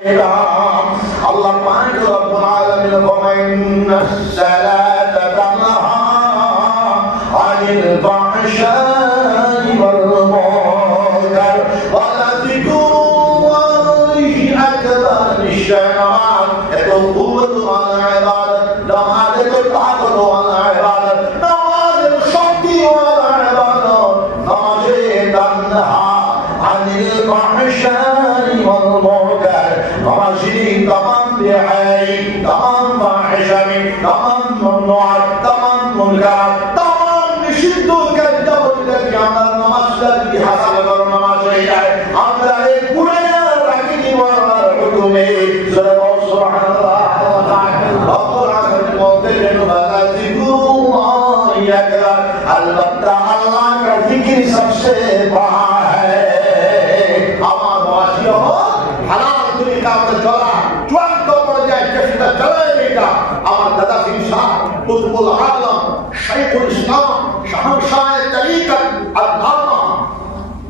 আল্লাহ পাক রব্বুল আলামিন বলেন সালাতা তানহা আনিল ফাহশাই ওয়াল মুনকার ওয়া লাযিকরুল্লাহি আকবার নিশান এত কুওয়াত ওয়াল ইবাদত নামাজের তাকত ওয়াল ইবাদত নামাজের শক্তি ওয়াল ইবাদত নামাজের তানহা আনিল ফাহশাই ওয়াল মুনকার নামাজি तमाम बेहयाई तमाम फाहिशा में तमाम ममनुआत तमाम मुनकारात तमाम निषिद्ध करता बोलते कि हमारा नमाज की हासिल करो नमाज है আমরা এই গুনাহ রাখি দিওয়ার হুকুমে সুবহানাল্লাহ রব্বুল আলামিন বলতে যেন বালা জিকুল্লাহ ইয়াকরা अलबत्ता अल्लाह का जिक्र सबसे बड़ा है আমার ওয়াসিও হালাল তরিকা पे चला चुआंत পর্যায়ে চেষ্টা চালায় এটা আমার দাদা ফিরসা কুতুবুল আলম শাইখুল ইসলাম শাহনশাহ তরিকত আল্লামা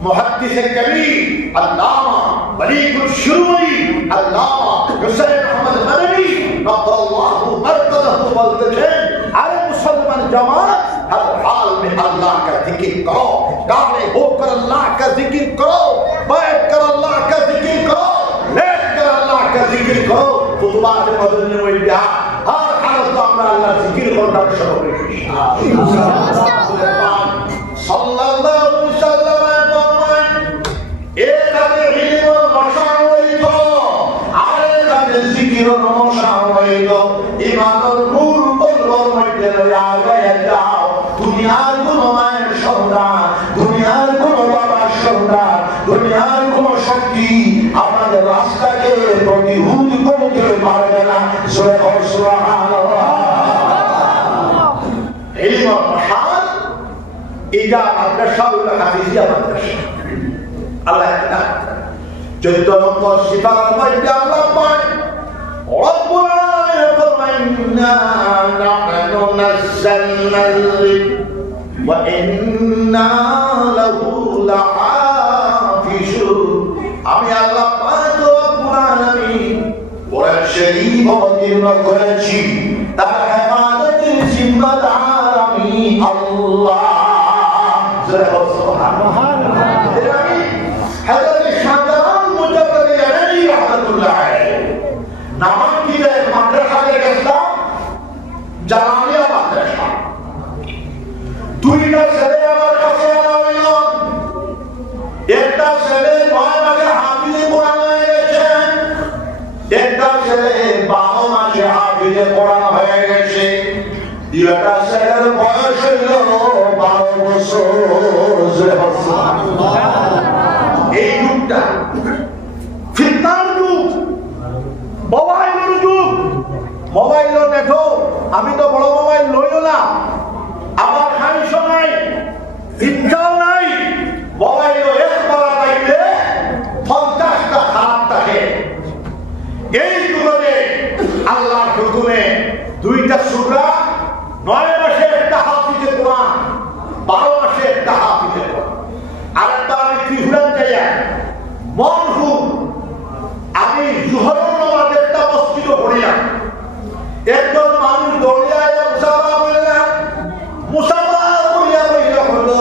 মুহাদ্দিস কবীর আল্লামা বলীকুল শুরুই আল্লামা হুসাইন আহমদ মাদানী নক্কাল্লাহু মারকাদাহু বলতেছেন আরে মুসলমান জামাত हर हाल में अल्लाह का जिक्र करो काले होकर अल्लाह का जिक्र करो बैठ कर अल्लाह का जिक्र करो लेट कर अल्लाह का जिक्र करो खुतबा से बदलने में क्या हर हालत में আমরা আল্লাহর জিকির করতে শুরু করি সাল্লাল্লাহু আলাইহি ওয়াসাল্লাম এভাবে ইলম মশাওয়াইত আরে জিকির মশাওয়াইত ইমানের নূর বলর মধ্যে লাগায়া যাও দুনিয়ার কোন মায়ের সন্তান দুনিয়ার কোন বাবার সন্তান দুনিয়ার কোন শক্তি আমাদের রাস্তাকে প্রতিহত করতে পারবে না সুবহানাল্লাহ এই মশাল এটা মাদ্রাসাউল হাফিজিয়া মাদ্রাসা আল্লাহ তাআলা 14 নম্বর সিফাত মধ্যে আল্লাহ পাক রব্বুল আলামিন ফরমাইনা নাহনু নাযালনা ওয়া ইন্না লাহু লাহাফিজুন আমি আল্লাহ পাক রব্বুল আলামিন কোরআন শরীফ অবতীর্ণ করেছি তার হেফাজতের জিম্মাদার আমি আল্লাহ সুবহানাল্লাহ হযরত শাহজালাল মুজাদ্দিদ আলাইহি রাহমাতুল্লাহ নামাঙ্কিত মাদ্রাসা থেকে ইসলাম জামিয়া মাদ্রাসা দুইটা ছেলে আমার কাছে আইল একটা ছেলে 9 মাসে হাফিজে কোরআন হয়ে গেছে একটা ছেলে 12 মাসে হাফিজে কোরআন হয়ে গেছে দুইটা ছেলের বয়স হলো 12 বছর সুবহানাল্লাহ এই যুগটা ফিতনার যুগ মোবাইলের যুগ মোবাইলও দেখো আমি তো বড় মোবাইল লইও না আমার খাইছ নাই ইচ্ছাও নাই মোবাইলও একবার পাইলে 50টা খারাপ থাকে এই যুগে আল্লাহর হুকুমে দুইটা সূরা 9 মাসে একটা হাফিজে কোরআন 12 মাসে একটা হাফিজে কোরআন আরেকটা আমি ত্রিপুরা যাইয়া মরহুম আমি জোহরের নামাজ একটা মসজিদে পড়িলাম একজন মানুষ দৌড়িয়া মুসাফা বললেন মুসাফা করিয়া কইলা হলো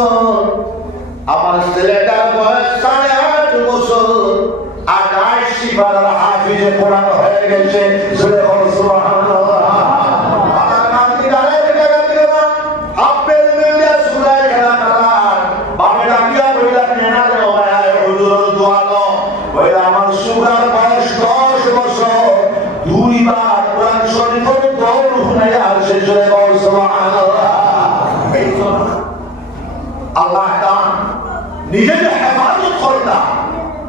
আমার ছেলেটার বয়স 8.5 বছর 28 সিফার হাফিজে কোরআন হয়ে গেছে সুবহানাল্লাহ আমার নাতি দাঁড়ায় গেলা আপেল মিলিয়া সুরায় গেলা বাবা ডাকিয়া কইলা নেনা দে ভাই হুজুর দোয়া লো কইলা আমার সুগার বয়স 10 বছর দুইবার কোরআন শরীফের দৌড় শুনাইয়া আসে সুবহানাল্লাহ আল্লাহ তাআলা নিজে যে হেফাজত করতা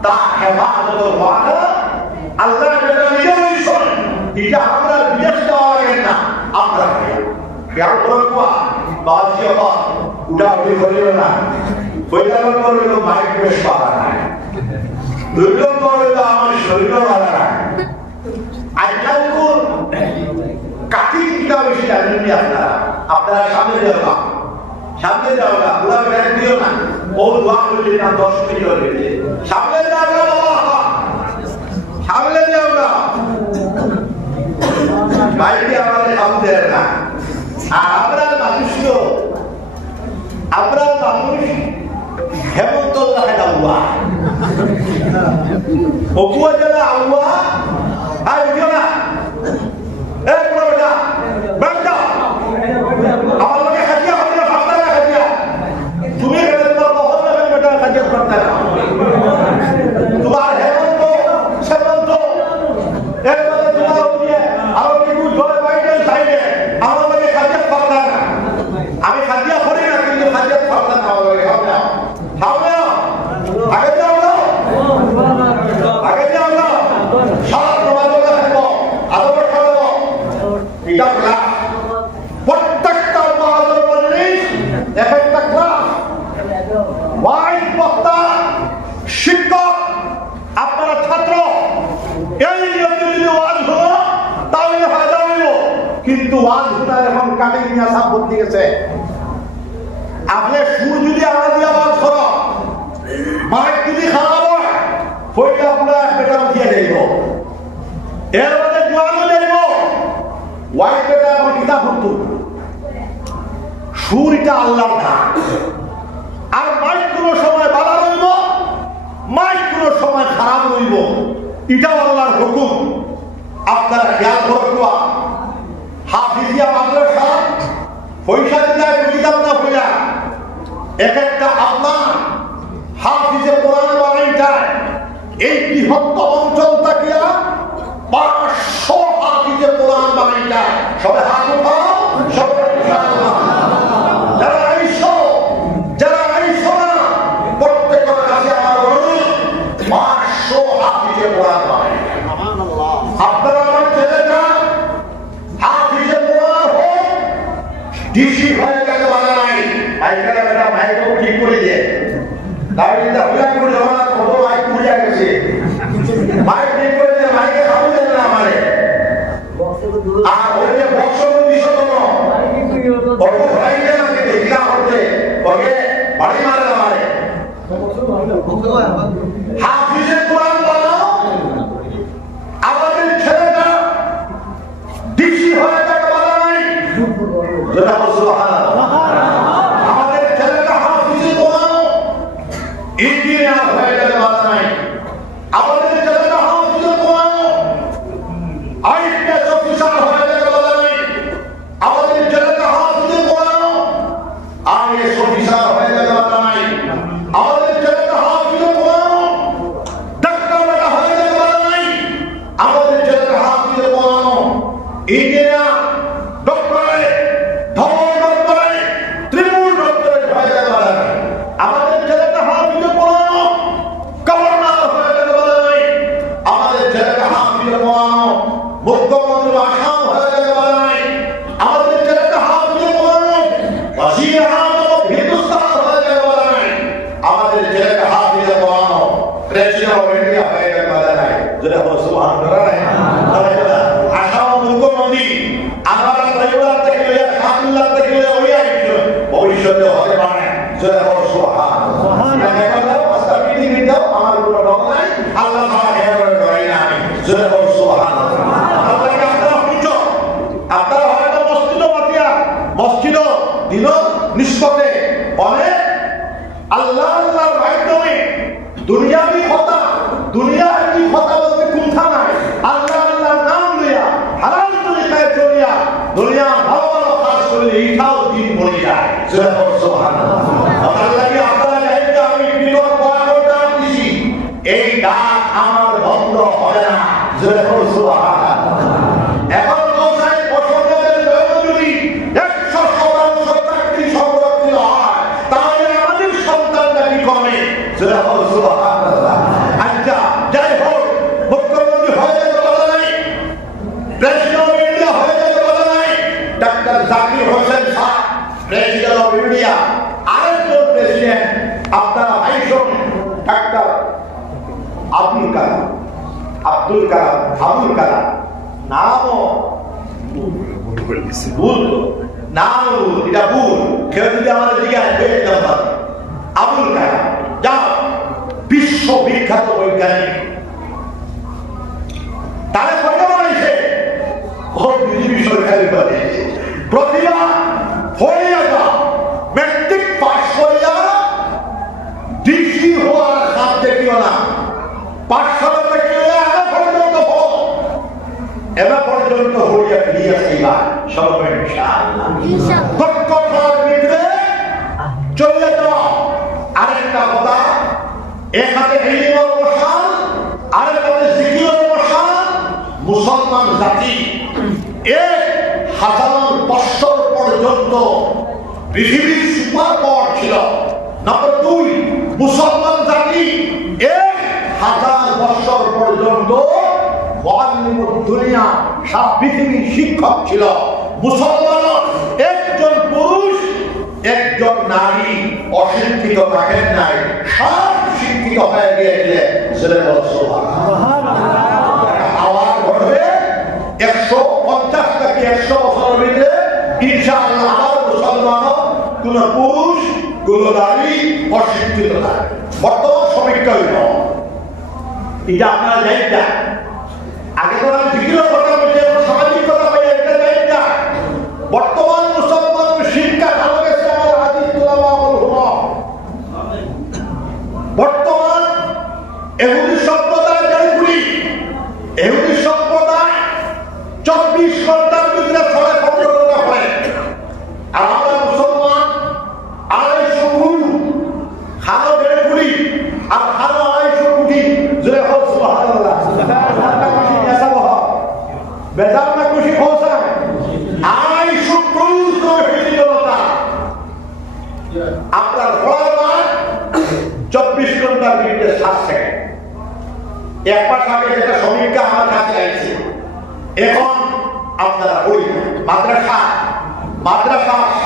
তা হেফাজতের ওয়াদা আল্লাহ যেটা নিজে করেছেন এটা আমরা বিদেশ দেওয়া না আমরা খেয়াল করবো বাজি আবার উঠা উঠি করিল না বৈজ্ঞানিক করিল মাইক বেশ পাওয়া নাই দুর্লভ করিল আমার শরীরও ভালো নাই আজকাল কাঠি কিনা বেশি জানেননি আপনারা সামনে দেওয়া সামনে যাওয়া পুরা ব্যাগ দিও না ও দোয়া করলে না 10 মিনিট হয়ে সামনে যাওয়া সামনে যাওয়া বাইরে আমাদের কাম দেয় না। আর আমরা মানুষও আমরা মানুষ হেমন্তল্লাহ আল্লাহ অপুয়া জেলা আল্লাহ আর না এই পুরো বেটা বেটা আমার লগে খাজিয়া খাজিয়া ভাবনা না খাজিয়া তুমি কেন তোমার বহুত না বেটা খাজিয়া করতে না তোমার হেমন্ত সেমন্ত একবারে তোমার দিয়ে আর কিছু জয় বাইরে সাইডে আমার লগে খাজিয়া ভাবনা না আমি খাজিয়া করি না কিন্তু খাজিয়া ভাবনা না আমার লগে খাও না আগে যাও না আগে যাও না সারা তোমার লগে থাকবো আদর করবো এটা ক্লাস প্রত্যেকটা মহাজন মজলিস এক একটা ক্লাস ওয়াইজ বক্তা শিক্ষক আপনারা ছাত্র এই যদি ওয়াজ হলো তাহলে ফায়দা হইব কিন্তু ওয়াজ শোনার এখন কাটে কিনা সব বুদ্ধি গেছে আপনি সুর যদি আনা দিয়ে ওয়াজ করো মাইক যদি খারাপ হয় ফইটা আপনার বেটা উঠিয়ে দেব এর মধ্যে জোয়ানো দেব ওয়াইজ বেটা আমার কিতাব হতো সুর এটা আল্লাহর না আর মাইক কোনো সময় বালা রইব মাইক কোনো সময় খারাপ রইব এটাও আল্লাহর হুকুম আপনারা খেয়াল করবা হাফিজিয়া মাদ্রাসা পয়সা দিলে কিতাব না পড়া এক একটা আপনার হাফিজে কোরআন বানাইটা এই বৃহত্তম অঞ্চল তাকিয়া 500 হাফিজে কোরআন বানাইটা সবাই হাত উঠাও সবাই ইনশাআল্লাহ যারা আইসো না প্রত্যেকের কাছে আমার অনুরোধ 500 হাফিজে কোরআন বানাইটা সুবহানাল্লাহ আপনারা আমার ছেলেরা হাফিজে কোরআন হোক ডিসি হয়ে গেলে বানা নাই আইকারা বেটা ভাইকে ঠিক করে দিয়ে তাহলে এটা হুলা করে জমানা কত মাইক পুড়িয়া গেছে মাইক ঠিক করে দিয়ে মাইকে খাবো দেন না আমারে আর ওই যে বক্সবন্দি বিষয় ওকে ভাইকে আমাকে দেখিলা হতে ওকে বাড়ি মারে আমারে হাফিজে কোরআন বানাও আমাদের ছেলেটা ডিসি হয়ে যাবে বানা নাই যেটা সুবহানাল্লাহ আমাদের ছেলেটা হাফিজে কোরআন ইঞ্জিনিয়ার হয়ে যাবে বাধা নাই আমাদের ছেলেটা হাফিজে কোরআন আইপিএস অফিসার হয়ে যাবে বাধা নাই আমাদের ছেলেটা হাফিজে কোরআন আইএস অফিসার হয়ে যাবে বাধা নাই আমাদের ছেলেটা হাফিজে কোরআন ডাক্তার হয়ে যাবে বাধা নাই আমাদের ছেলেটা হাফিজে কোরআন ইঞ্জিনিয়ার ডক্টরেট ধর্ম ডক্টরেট ত্রিমূল ডক্টরেট হয়ে যাবে বাধা নাই আমাদের ছেলেটা হাফিজে কোরআন গভর্নর হয়ে যাবে বাধা নাই আমাদের ছেলেটা হাফিজে কোরআন মুখ্যমন্ত্রী আসাম হয়ে যাবে বাধা নাই আমাদের ছেলেটা হাফিজে কোরআন ওয়াজির আজম হিন্দুস্তান হয়ে যাবে বাধা নাই আমাদের ছেলেটা হাফিজে কোরআন প্রেসিডেন্ট অফ ইন্ডিয়া হয়ে যাবে বাধা নাই যেটা হলো সুবহানাল্লাহ আসাম মুখ্যমন্ত্রী আমরা রবিবার থেকে লইয়া সাতুল্লাহ থেকে লইয়া ওই আইছিল ভবিষ্যতে হতে পারে যেটা হলো সুবহানাল্লাহ আমার কোনো ডর নাই আল্লাহ তাআলা এর ডরাই না যেটা হলো সুবহানাল্লাহ আপনারা হয়তো মসজিদও পাতিয়া মসজিদও দিন নিষ্পতে অনেক আল্লাহ আল্লাহর মাধ্যমে দুনিয়াবি কথা দুনিয়ার কি কথা বলতে কুণ্ঠা নাই আল্লাহ আল্লাহর নাম লইয়া হালাল তরিকায় চলিয়া দুনিয়া ভালো ভালো কাজ করলে এইটাও দিন বলে যায় যেটা হলো সুবহানাল্লাহ আল্লাহ কি আপনারা জানেন যে আমি বিগত কয়েকটা দিছি এই ডাক আমার বন্ধ হবে না যেটা হলো সুবহানাল্লাহ এখন কোথায় পছন্দের যদি 100% চাকরি সংরক্ষিত হয় তাহলে আমাদের সন্তানরা কি করবে যেটা হলো সুবহানাল্লাহ আচ্ছা যাই হোক মুখ্যমন্ত্রী হয়ে যাবে বলা নাই প্রেসিডেন্ট অফ ইন্ডিয়া হয়ে যাবে বলা নাই doctor Zakir Hossain Shah president of India আরেকজন প্রেসিডেন্ট আপনারা ভাইসন ডাক্তার আব্দুল কালাম নামও ভুল নাম এটা ভুল কেউ যদি আমাদের জিজ্ঞাসা হয়ে যেতে পারে আবুল কালাম যাও বিশ্ববিখ্যাত বৈজ্ঞানিক তারা সরকার বানাইছে ও পৃথিবী এবার পর্যন্ত হইয়া ফিরিয়া যাইবা সবাই ইনশাআল্লাহ। কথার ভিতরে চলে যাও। আরেকটা কথা, এক হাতে ইলমের মশাল, আরেক হাতে জিকিরের মশাল। মুসলমান জাতি 1000 বছর পর্যন্ত পৃথিবীর সুপার পাওয়ার ছিল। নম্বর 2, মুসলমান জাতি 1000 বছর পর্যন্ত মুআল্লিমুদ দুনিয়া, সারা পৃথিবীর শিক্ষক ছিল। মুসলমান একজন পুরুষ একজন নারী অশিক্ষিত থাকেন নাই, সব শিক্ষিত হয়ে গিয়েছিলেন। আওয়াজ ঘটবে 150 থেকে 100 বছরের ভিতরে ইনশাআল্লাহ মুসলমান কোন পুরুষ কোন নারী অশিক্ষিত থাকে। বর্তমান সমীক্ষা হইল এটা আপনারা জানেন। আগে তো আমি জিকিরের কথা বলছি, এখন সামাজিক কথা বলি, এটা জানেন না। বর্তমান মুসলমান শিক্ষা ভালো গেছে আমার আদি তুলাবা বলবো। বর্তমান ইহুদি সম্প্রদায় যাইগুলি, ইহুদি সম্প্রদায় 24 ঘন্টার ভিতরে 15 ঘন্টা পড়ে। আর আমরা মুসলমান 250 গুণ, খানো 1.5 কোটি আর খানো 250 কোটি। জয় হোক সুবহানাল্লাহ। বেজার না খুশি খোসা 250 ক্রুজ করে জনতা আপনার ঘোড়ার মান 24 ঘন্টার ভিতরে 7 সেকেন্ড। এক মাস আগে যেটা সমীক্ষা আমার কাছে আইছে, এখন আপনারা ওই মাদ্রাসা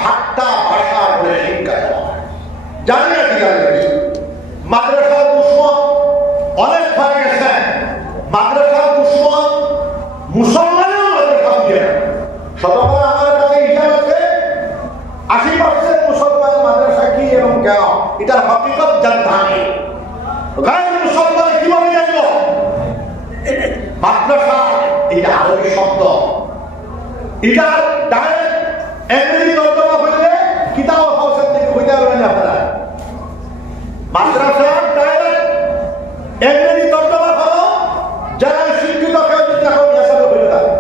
7টা ভাষা বলে শিক্ষা দেওয়া হয়। জানি না কি জানি, মাদ্রাসার দুশ্মন অনেক হয়ে গেছে। মাদ্রাসার দুশ্মন মুসলমানেও মাদ্রাসা দিয়ে না। শতকরা আমার কাছে হিসাব আছে 80% মুসলমান মাদ্রাসা কি এবং কেন এটার হকিকত জানতে হবে। গায়ের মুসলমান কিভাবে জানব? মাদ্রাসা এটা আরবি শব্দ, এটা ডাইরেক্ট ইংরেজি তর্জমা করলে কিতাব হাউসের থেকে হইতে পারবেন আপনারা। মাদ্রাসা ডাইরেক্ট ইংরেজি তর্জমা করো, যারা শিক্ষিত কেউ যদি এখন এসবে হয়ে থাকে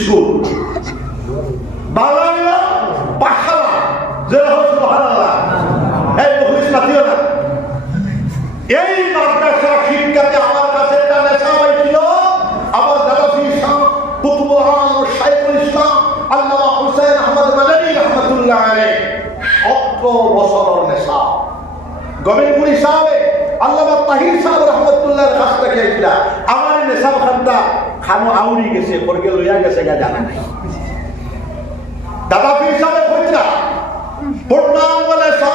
স্কুল বাংলা পাঠশালা, যারা হোক সুবহানাল্লাহ। এই মুখলিস মাতিও না। এই মাদ্রাসা শিক্ষাতে আমার কাছে একটা নেশা হয়েছিল। আমার দাদা পীর শাহ কুতুবুল আলম ও শাইখুল ইসলাম আল্লামা হুসাইন আহমদ মাদানী রাহমাতুল্লাহ আলাইহি 17 বছরের নেশা। গোবিন্দপুরি সাহেব আল্লামা তাহির সাহেব রাহমাতুল্লাহর কাছ থেকে ছিল। আমার নেশা খানটা খানো আউরি গেছে, পরকে লইয়া গেছে গা জানা নাই। দাদা পীর সাহেব কইরা পূর্ণাঙ্গ নেশা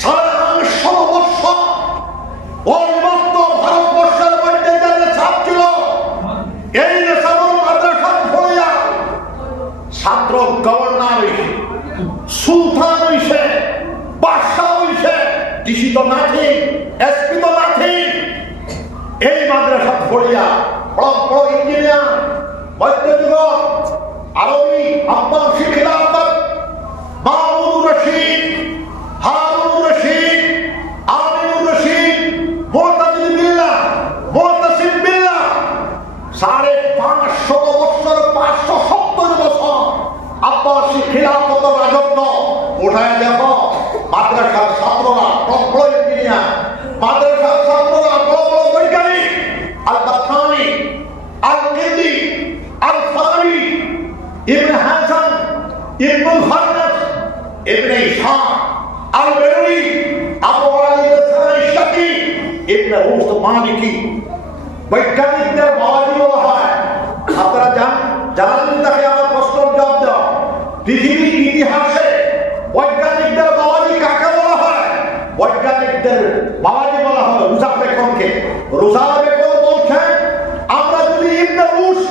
950 বছর ওই মত ভারতবর্ষের মধ্যে যে নেশা ছিল, এই নেশার মাদ্রাসা পড়িয়া ছাত্র গভর্নর হইছে, সুলতান হইছে, বাদশাহ হইছে, ডিসি তো নাথি, এসপি তো নাথি। এই মাদ্রাসা পড়িয়া বড় বড় ইঞ্জিনিয়ার, মধ্যযুগ আরবি আব্বাসী খিলাফত, মামুনুর রশিদ, হারুনুর রশিদ, আমিনুর রশিদ, মুতাজিল বিল্লাহ, মুতাসিম বিল্লাহ 550 বছর, 570 বছর আব্বাসী খিলাফত রাজত্ব। উঠায় দেখো মাদ্রাসার ছাত্ররা বড় বড় ইঞ্জিনিয়ার, মাদ্রাসার ছাত্ররা বড় বড় বৈজ্ঞানিক, আল-বাথানি, আল-কিন্দি, আল-ফারাবি, ইবনে হাসান, ইবনুল ফারনাস, ইবনে ইসহাক, আল-বেরুনি, আবু আলী আল-শাকি, ইবনে রুশদ মালিকি। বৈজ্ঞানিকদের বাবাজি বলা হয়। আপনারা জানেন তাকে আমার প্রশ্নের জবাব দাও। পৃথিবীর ইতিহাসে বৈজ্ঞানিকদের বাবাজি কাকে বলা হয়? বৈজ্ঞানিকদের বাবাজি বলা হয় রুজা বেগমকে। রুজা বেগম বলছেন, আমরা যদি ইবনে রুশদ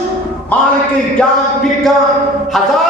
মালিকি জ্ঞান বিজ্ঞান 1000